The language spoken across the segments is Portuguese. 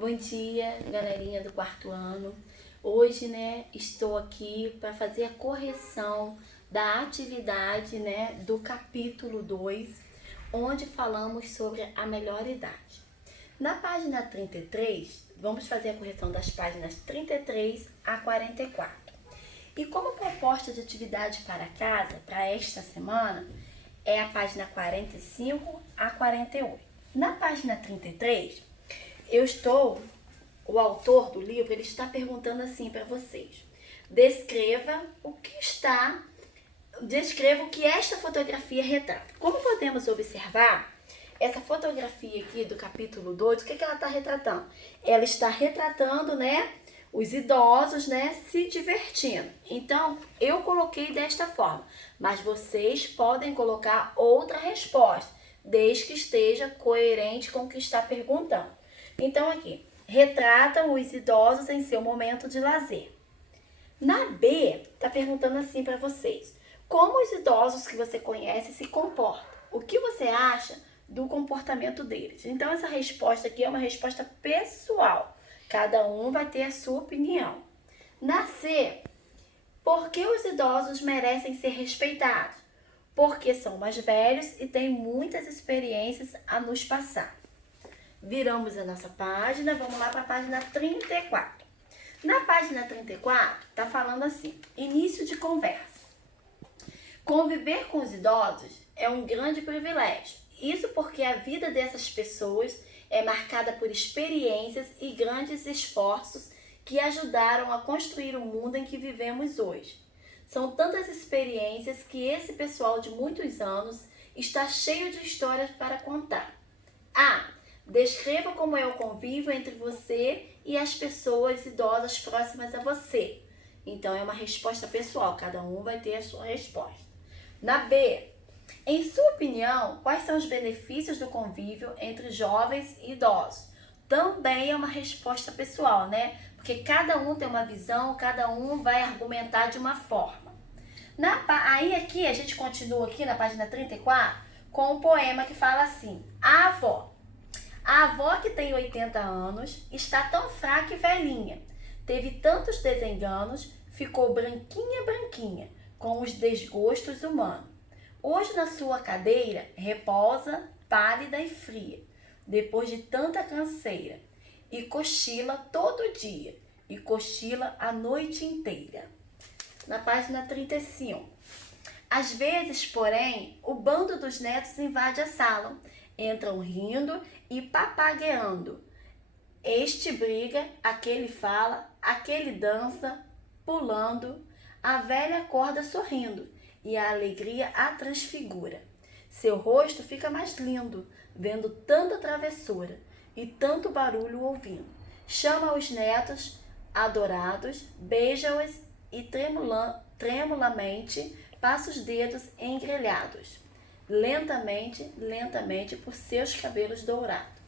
Bom dia, galerinha do quarto ano. Hoje, estou aqui para fazer a correção da atividade, do capítulo 2, onde falamos sobre a melhor idade. Na página 33, vamos fazer a correção das páginas 33 a 44. E como proposta de atividade para casa, para esta semana, é a página 45 a 48. Na página 33, o autor do livro, ele está perguntando assim para vocês. Descreva o que esta fotografia retrata. Como podemos observar, essa fotografia aqui do capítulo 2, o que ela está retratando? Ela está retratando, os idosos, se divertindo. Então, eu coloquei desta forma, mas vocês podem colocar outra resposta, desde que esteja coerente com o que está perguntando. Então, aqui, retratam os idosos em seu momento de lazer. Na B, está perguntando assim para vocês. Como os idosos que você conhece se comportam? O que você acha do comportamento deles? Então, essa resposta aqui é uma resposta pessoal. Cada um vai ter a sua opinião. Na C, por que os idosos merecem ser respeitados? Porque são mais velhos e têm muitas experiências a nos passar. Viramos a nossa página, vamos lá para a página 34. Na página 34, está falando assim, início de conversa. Conviver com os idosos é um grande privilégio. Isso porque a vida dessas pessoas é marcada por experiências e grandes esforços que ajudaram a construir o mundo em que vivemos hoje. São tantas experiências que esse pessoal de muitos anos está cheio de histórias para contar. Descreva como é o convívio entre você e as pessoas idosas próximas a você. Então, é uma resposta pessoal, cada um vai ter a sua resposta. Na B, em sua opinião, quais são os benefícios do convívio entre jovens e idosos? Também é uma resposta pessoal, Porque cada um tem uma visão, cada um vai argumentar de uma forma. Aí aqui, a gente continua aqui na página 34 com um poema que fala assim, a avó. A avó que tem 80 anos está tão fraca e velhinha. Teve tantos desenganos, ficou branquinha, com os desgostos humanos. Hoje na sua cadeira repousa, pálida e fria, depois de tanta canseira, e cochila todo dia, e cochila a noite inteira. Na página 35. Às vezes, porém, o bando dos netos invade a sala. Entram rindo e papagueando. Este briga, aquele fala, aquele dança, pulando. A velha acorda sorrindo e a alegria a transfigura. Seu rosto fica mais lindo, vendo tanta travessura e tanto barulho ouvindo. Chama os netos adorados, beija-os e tremulamente passa os dedos engrelhados. Lentamente, por seus cabelos dourados.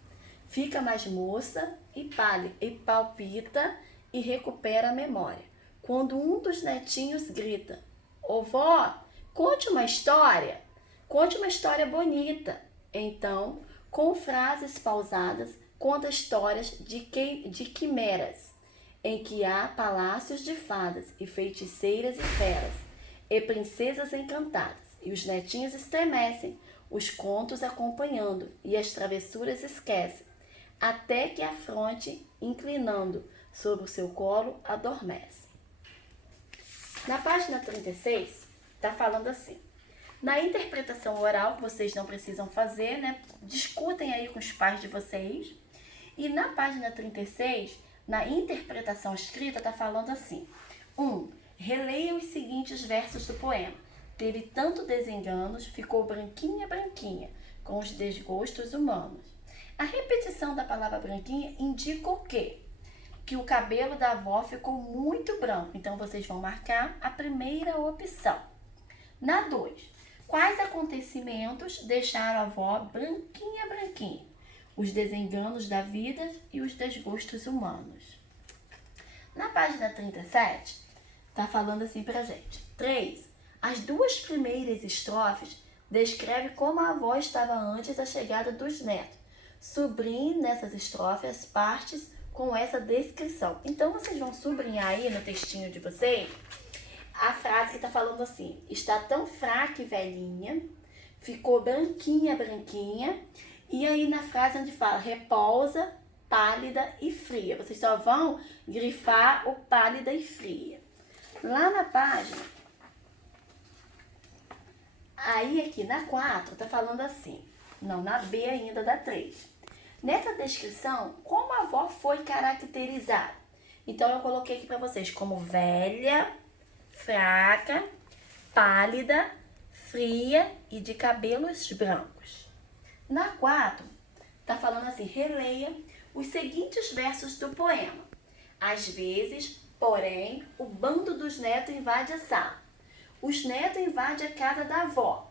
Fica mais moça e pálida, e palpita e recupera a memória. Quando um dos netinhos grita, ô vó, conte uma história bonita. Então, com frases pausadas, conta histórias de quimeras, em que há palácios de fadas e feiticeiras e feras, e princesas encantadas. E os netinhos estremecem, os contos acompanhando, e as travessuras esquecem, até que a fronte, inclinando sobre o seu colo, adormece. Na página 36, está falando assim, na interpretação oral, que vocês não precisam fazer, discutem aí com os pais de vocês, e na página 36, na interpretação escrita, está falando assim, 1. Releia os seguintes versos do poema. Teve tanto desenganos, ficou branquinha, com os desgostos humanos. A repetição da palavra branquinha indica o quê? Que o cabelo da avó ficou muito branco. Então, vocês vão marcar a primeira opção. Na 2, quais acontecimentos deixaram a avó branquinha? Os desenganos da vida e os desgostos humanos. Na página 37, está falando assim pra gente. 3. As duas primeiras estrofes descrevem como a avó estava antes da chegada dos netos. Sublime nessas estrofes as partes com essa descrição. Então, vocês vão sublinhar aí no textinho de vocês a frase que tá falando assim: está tão fraca e velhinha, ficou branquinha, branquinha. E aí na frase onde fala repousa, pálida e fria. Vocês só vão grifar o pálida e fria. Lá na página, aí aqui na 4, tá falando assim. Não, na B ainda da 3. Nessa descrição, como a avó foi caracterizada? Então, eu coloquei aqui para vocês como velha, fraca, pálida, fria e de cabelos brancos. Na 4, tá falando assim, releia os seguintes versos do poema. Às vezes, porém, o bando dos netos invade a sala. Os netos invadem a casa da avó.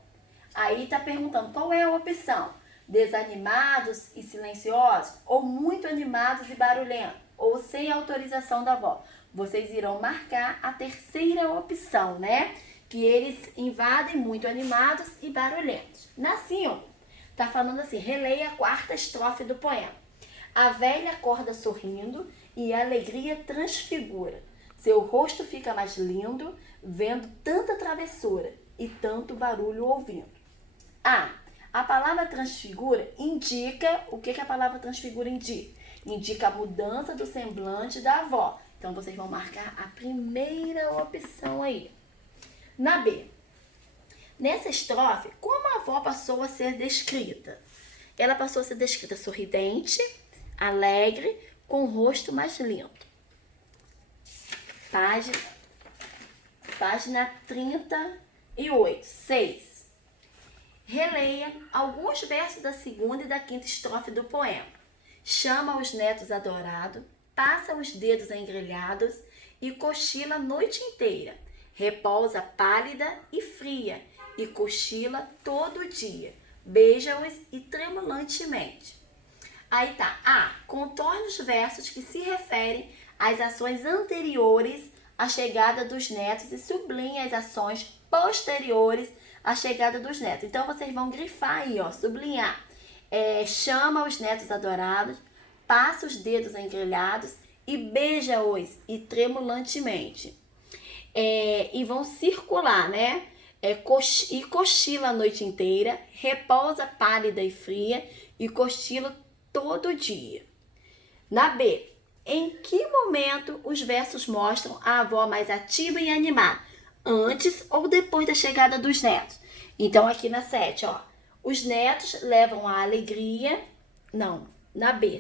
Aí tá perguntando qual é a opção. Desanimados e silenciosos, ou muito animados e barulhentos, ou sem autorização da avó. Vocês irão marcar a terceira opção, né? Que eles invadem muito animados e barulhentos. Na 5, tá falando assim, releia a 4ª estrofe do poema. A velha acorda sorrindo e a alegria transfigura. Seu rosto fica mais lindo, vendo tanta travessura e tanto barulho ouvindo. A palavra transfigura indica, o que a palavra transfigura indica? Indica a mudança do semblante da avó. Então, vocês vão marcar a primeira opção aí. Na B, nessa estrofe, como a avó passou a ser descrita? Ela passou a ser descrita sorridente, alegre, com o rosto mais lindo. Página 38, 6. Releia alguns versos da 2ª e da 5ª estrofe do poema. Chama os netos adorados, passa os dedos engrilhados e cochila a noite inteira. Repousa pálida e fria e cochila todo dia. Beija-os e tremulantemente. Aí tá. Contorne os versos que se referem às ações anteriores à chegada dos netos e sublinhe as ações posteriores à chegada dos netos. Então, vocês vão grifar aí, sublinhar. Chama os netos adorados, passa os dedos engrilhados e beija-os e tremulantemente. E vão circular, né? E cochila a noite inteira, repousa pálida e fria e cochila todo dia. Na B, em que momento os versos mostram a avó mais ativa e animada? Antes ou depois da chegada dos netos? Então, aqui na 7, os netos levam a alegria... Não, na B.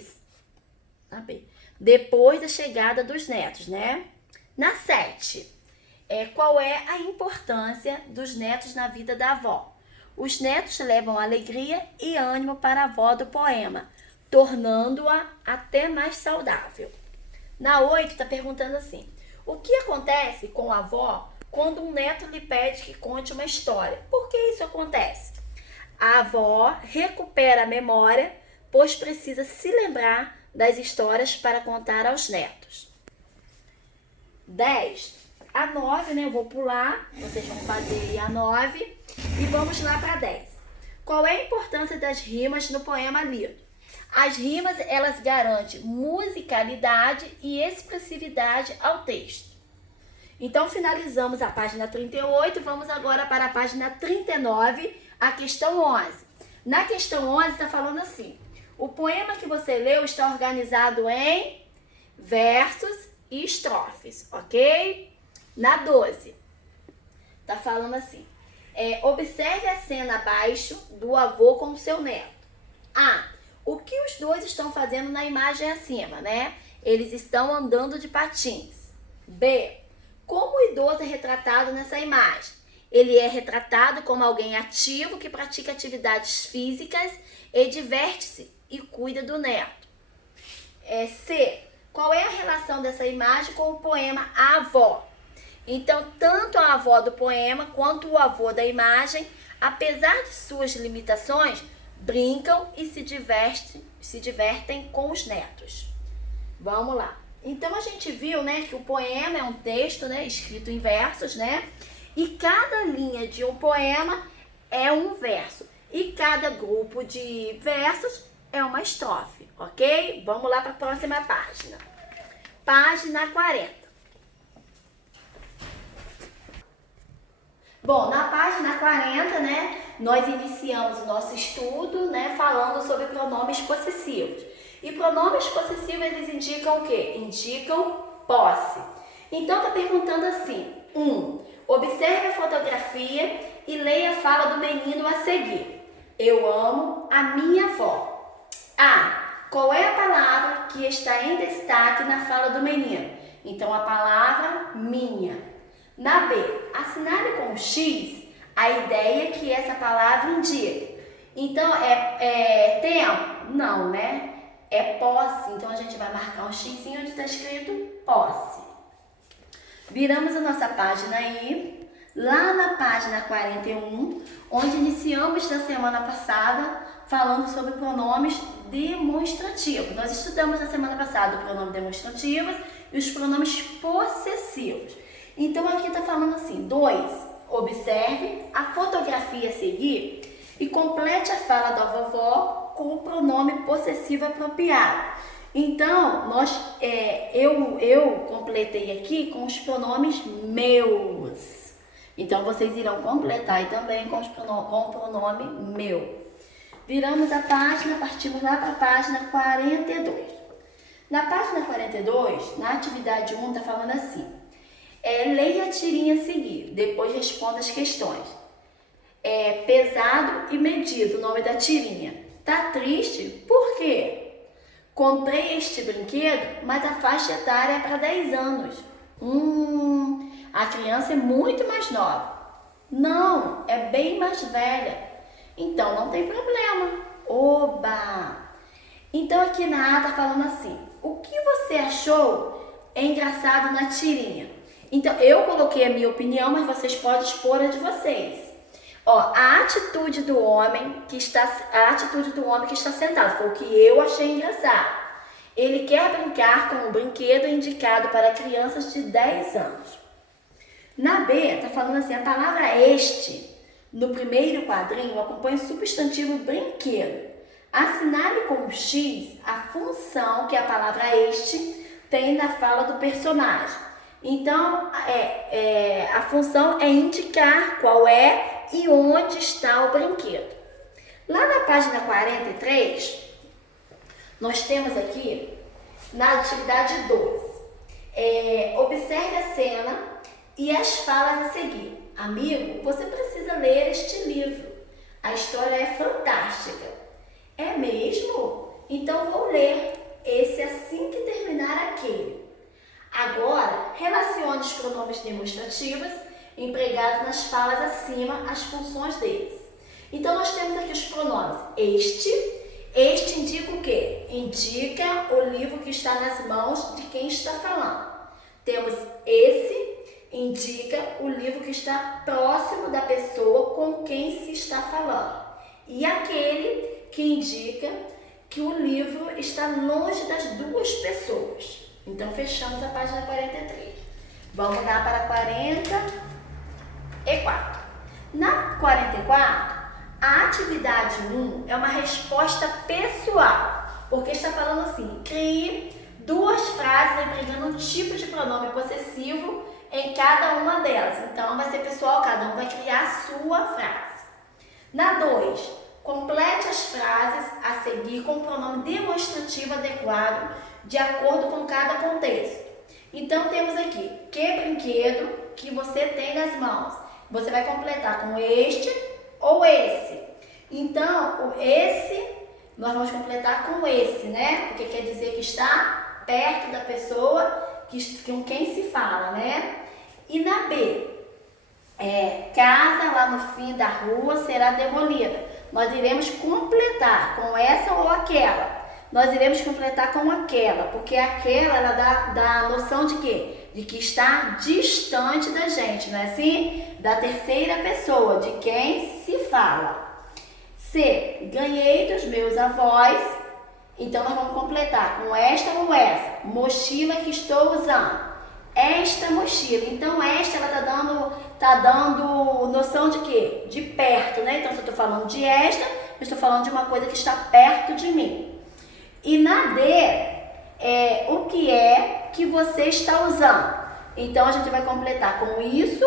Depois da chegada dos netos, né? Na 7, qual é a importância dos netos na vida da avó? Os netos levam alegria e ânimo para a avó do poema, tornando-a até mais saudável. Na 8, está perguntando assim, o que acontece com a avó quando um neto lhe pede que conte uma história? Por que isso acontece? A avó recupera a memória, pois precisa se lembrar das histórias para contar aos netos. 10. A 9, né? Eu vou pular, vocês vão fazer aí a 9 e vamos lá para 10. Qual é a importância das rimas no poema lido? As rimas, elas garantem musicalidade e expressividade ao texto. Então, finalizamos a página 38, vamos agora para a página 39, a questão 11. Na questão 11 está falando assim, o poema que você leu está organizado em versos e estrofes, ok? Na 12, está falando assim, observe a cena abaixo do avô com o seu neto. O que os dois estão fazendo na imagem acima, né? Eles estão andando de patins. B, como o idoso é retratado nessa imagem? Ele é retratado como alguém ativo que pratica atividades físicas e diverte-se e cuida do neto. C, qual é a relação dessa imagem com o poema A Avó? Então, tanto a avó do poema quanto o avô da imagem, apesar de suas limitações, brincam e se divertem com os netos. Vamos lá. Então, a gente viu, né, que o poema é um texto, né, escrito em versos, né? E cada linha de um poema é um verso. E cada grupo de versos é uma estrofe, ok? Vamos lá para a próxima página. Página 40. Bom, na página 40, né, nós iniciamos o nosso estudo, né, falando sobre pronomes possessivos. E pronomes possessivos, eles indicam o quê? Indicam posse. Então, tá perguntando assim, 1. Observe a fotografia e leia a fala do menino a seguir. Eu amo a minha avó. A. Qual é a palavra que está em destaque na fala do menino? Então, a palavra minha. Na B, assinale com X a ideia que essa palavra indica. Então, é tempo? Não, né? É posse. Então, a gente vai marcar um X onde está escrito posse. Viramos a nossa página aí. Lá na página 41, onde iniciamos na semana passada falando sobre pronomes demonstrativos. Nós estudamos na semana passada os pronomes demonstrativos e os pronomes possessivos. Então, aqui está falando assim, 2. Observe a fotografia a seguir e complete a fala da vovó com o pronome possessivo apropriado. Então, eu completei aqui com os pronomes meus. Então, vocês irão completar aí também com o pronome meu. Viramos a página, partimos lá para a página 42. Na página 42, na atividade 1, está falando assim. Leia a tirinha a seguir, depois responda as questões. Pesado e medido, o nome da tirinha. Tá triste? Por quê? Comprei este brinquedo, mas a faixa etária é para 10 anos. A criança é muito mais nova. Não, é bem mais velha. Então não tem problema. Oba! Então aqui na A tá falando assim. O que você achou engraçado na tirinha? Então, eu coloquei a minha opinião, mas vocês podem expor a de vocês. A atitude do homem que está sentado foi o que eu achei engraçado. Ele quer brincar com um brinquedo indicado para crianças de 10 anos. Na B, está falando assim, a palavra este, no primeiro quadrinho, acompanha o substantivo brinquedo. Assinale com o X a função que a palavra este tem na fala do personagem. Então, a função é indicar qual é e onde está o brinquedo. Lá na página 43, nós temos aqui, na atividade 2, observe a cena e as falas a seguir. Amigo, você precisa ler este livro. A história é fantástica. É mesmo? Então vou ler esse assim que terminar aquele. Agora, relacione os pronomes demonstrativos empregados nas falas acima, as funções deles. Então, nós temos aqui os pronomes este. Este indica o quê? Indica o livro que está nas mãos de quem está falando. Temos esse, indica o livro que está próximo da pessoa com quem se está falando. E aquele que indica que o livro está longe das duas pessoas. Então, fechamos a página 43. Vamos lá para 44. Na 44, a atividade 1 é uma resposta pessoal, porque está falando assim, crie 2 frases empregando um tipo de pronome possessivo em cada uma delas. Então, vai ser pessoal, cada um vai criar a sua frase. Na 2, complete as frases a seguir com o pronome demonstrativo adequado de acordo com cada contexto. Então, temos aqui, que brinquedo que você tem nas mãos? Você vai completar com este ou esse. Então, esse, nós vamos completar com esse, né? Porque quer dizer que está perto da pessoa com quem se fala, né? E na B, casa lá no fim da rua será demolida. Nós iremos completar com essa ou aquela. Nós iremos completar com aquela, porque aquela ela dá a noção de quê? De que está distante da gente, não é assim? Da terceira pessoa, de quem se fala. C, ganhei dos meus avós, então nós vamos completar com esta ou essa. Mochila que estou usando. Esta mochila, então esta ela tá dando noção de quê? De perto, né? Então se eu tô falando de esta, eu estou falando de uma coisa que está perto de mim. E na D, o que é que você está usando. Então, a gente vai completar com isso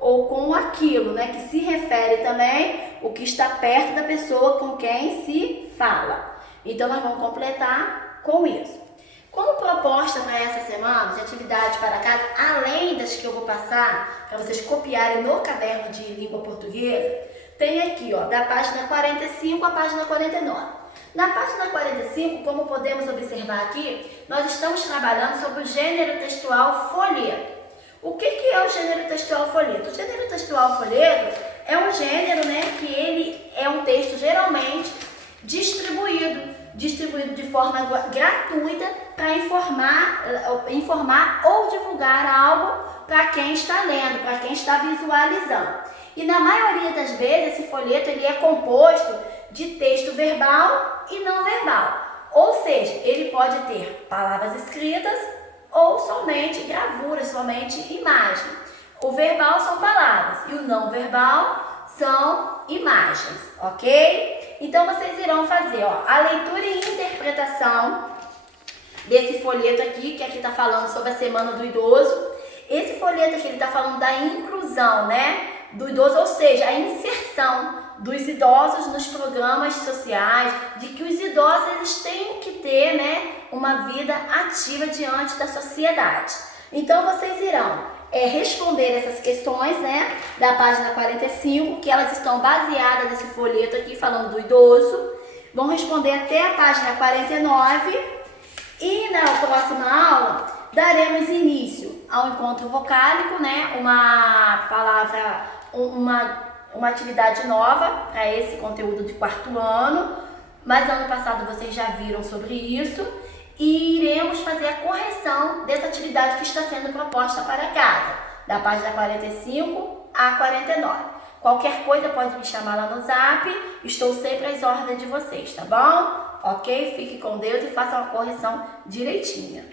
ou com aquilo, né? Que se refere também o que está perto da pessoa com quem se fala. Então, nós vamos completar com isso. Como proposta para essa semana de atividade para casa, além das que eu vou passar para vocês copiarem no caderno de língua portuguesa, tem aqui, ó, da página 45 à página 49. Na página 45, como podemos observar aqui, nós estamos trabalhando sobre o gênero textual folheto. O que é o gênero textual folheto? O gênero textual folheto é um gênero, né, que ele é um texto geralmente distribuído de forma gratuita para informar ou divulgar algo para quem está lendo, para quem está visualizando. E na maioria das vezes esse folheto ele é composto de texto verbal e não verbal. Ou seja, ele pode ter palavras escritas ou somente gravuras, somente imagem. O verbal são palavras e o não verbal são imagens, ok? Então vocês irão fazer, ó, a leitura e interpretação desse folheto aqui, que aqui está falando sobre a Semana do Idoso. Esse folheto aqui ele está falando da inclusão, né, do idoso, ou seja, a inserção dos idosos nos programas sociais, de que os idosos eles têm que ter, né, uma vida ativa diante da sociedade. Então vocês irão responder essas questões, né, da página 45, que elas estão baseadas nesse folheto aqui falando do idoso. Vão responder até a página 49 e na próxima aula daremos início ao encontro vocálico, né, uma palavra, uma atividade nova para esse conteúdo de 4º ano, mas ano passado vocês já viram sobre isso, e iremos fazer a correção dessa atividade que está sendo proposta para casa, da página 45 a 49. Qualquer coisa pode me chamar lá no Zap, estou sempre às ordens de vocês, tá bom? Ok? Fique com Deus e faça uma correção direitinha.